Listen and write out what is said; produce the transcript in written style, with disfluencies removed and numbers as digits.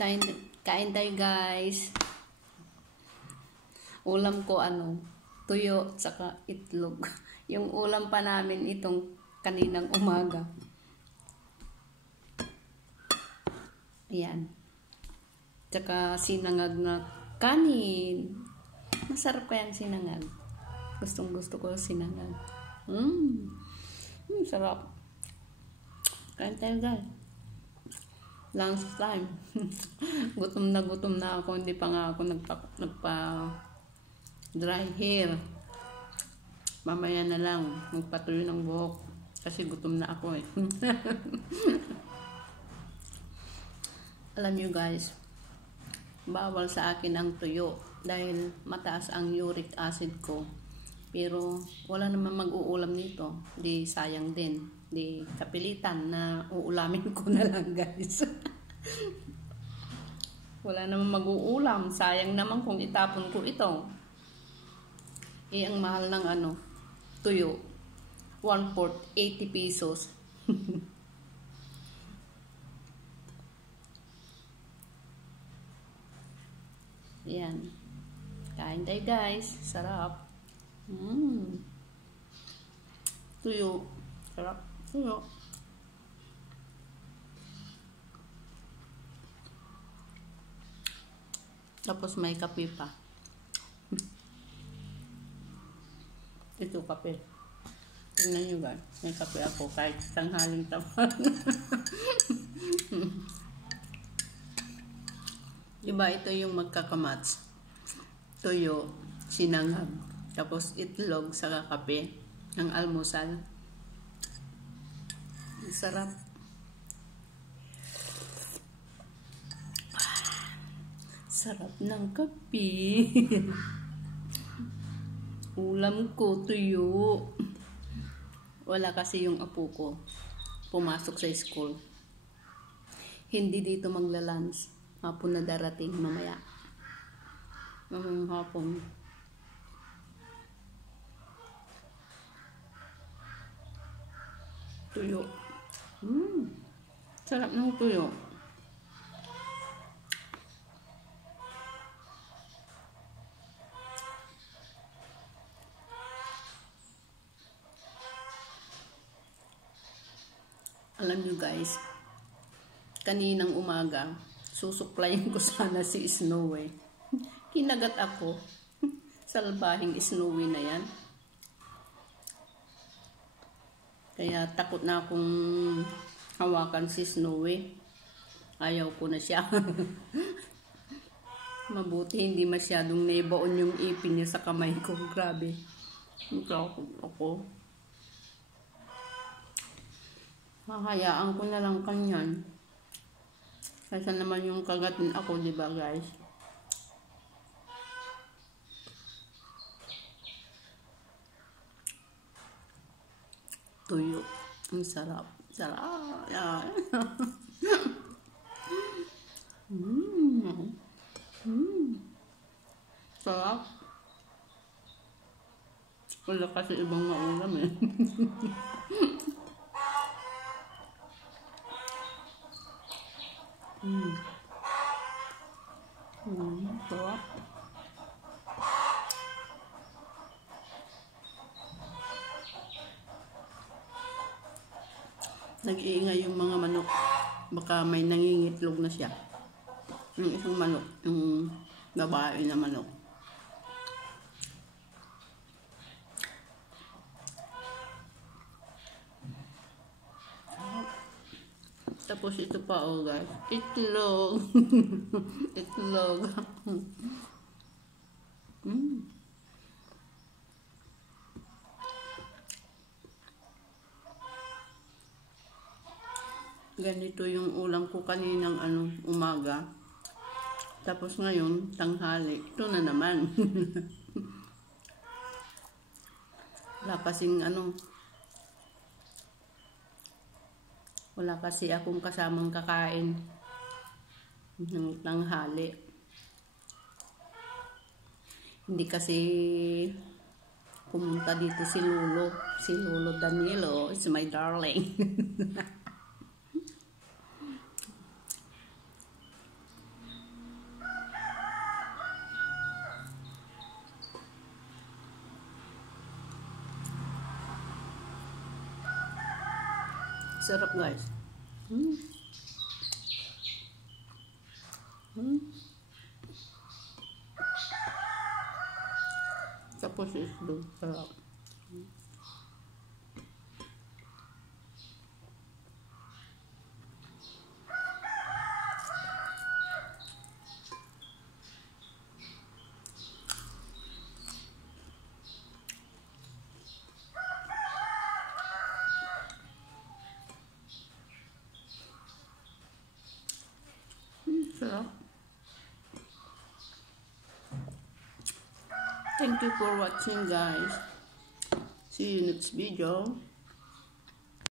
Kain, kain tayo guys. Ulam ko tuyo tsaka itlog. Yung ulam pa namin itong kaninang umaga. Ayan. Tsaka sinangag na kanin. Masarap kaya ang sinangag. Gustong gusto ko sinangag. Sarap. Kain tayo guys. Lunch time. gutom na ako. Hindi pa nga ako nagpa dry hair. Mamaya na lang. Magpatuloy ng buhok. Kasi gutom na ako eh. Alam nyo guys, bawal sa akin ang tuyo. Dahil mataas ang uric acid ko. Pero wala naman mag-uulam nito. Di sayang din. Di kapilitan na uulamin ko na lang guys. Wala naman mag-uulam. Sayang naman kung itapon ko ito. Ang mahal ng tuyo. 1/4, 80 pesos. Yan. Kain tayo guys. Sarap. Tuyo. Sarap. Tuyo. Tapos may kape pa. Ito kape. Tingnan nyo guys. May kape ako kahit tanghaling tapan. Diba ito yung magkakamats. Tuyo, sinangag. Tapos itlog sa kape ng almusal. Sarap. Sarap ng kape. Ulam ko, tuyo. Wala kasi yung apo ko. Pumasok sa school. Hindi dito magla-lunch. Hapon na darating mamaya. Hapon. Tuyo. Sarap ng tuyo. Alam nyo guys, kaninang umaga, susuklayin ko sana si Snowy. Kinagat ako. Salbahing Snowy na yan. Kaya takot na akong hawakan si Snowy. Ayaw ko na siya. Mabuti hindi masyadong naibaon yung ipin niya sa kamay ko. Grabe. Takot ako. Hahayaan ko na lang kanyan. Kaysa naman yung kagatin ako, diba guys? Tuyo. Ang sarap. Sarap. Yan. Sarap. Wala kasi ibang maulam eh. Sarap. Nag-iingay yung mga manok. Baka may nangingitlog na siya. Yung isang manok. Yung babae na manok. Tapos ito pa guys. Itlog. Itlog. Ganito yung ulam ko kaninang umaga. Tapos ngayon, tanghali. Ito na naman. Wala kasing wala kasi akong kasamang kakain ng tanghali. Hindi kasi pumunta dito si Lolo. Si Lolo Danilo. It's my darling. Sarap guys. Mm. Mm. Tapos isdo. Sarap. Sarap. Thank you for watching guys. See you next video.